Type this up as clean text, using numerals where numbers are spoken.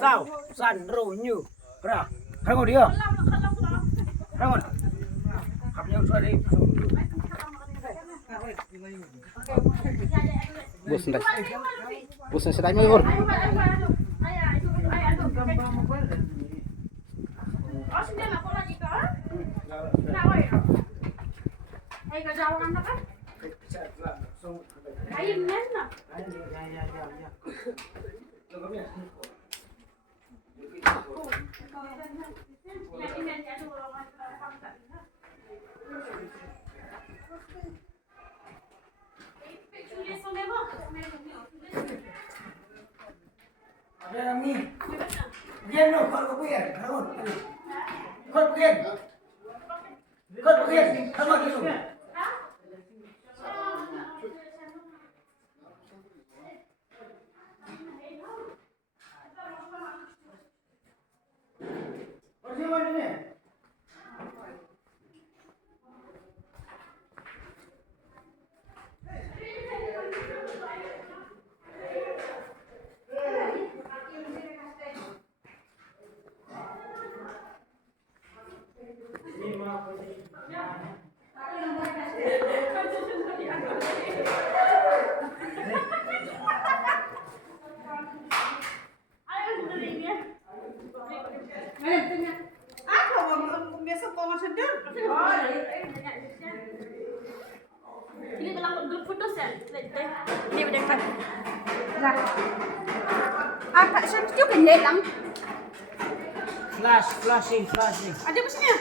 Sao? San rồi như. Ra. Khang đi à? Khang. Học nhau rồi đi. Bus na tayo mo. Ada yang ni. Dia no kau kepian. Kau kepian. Kau kepian. Kamu di sini. Pergi ni. Ini belakang grup putus ya? Ini udah kan? Lah. Apa? Saya juga lihat lang. Flashing. Ada mesinnya?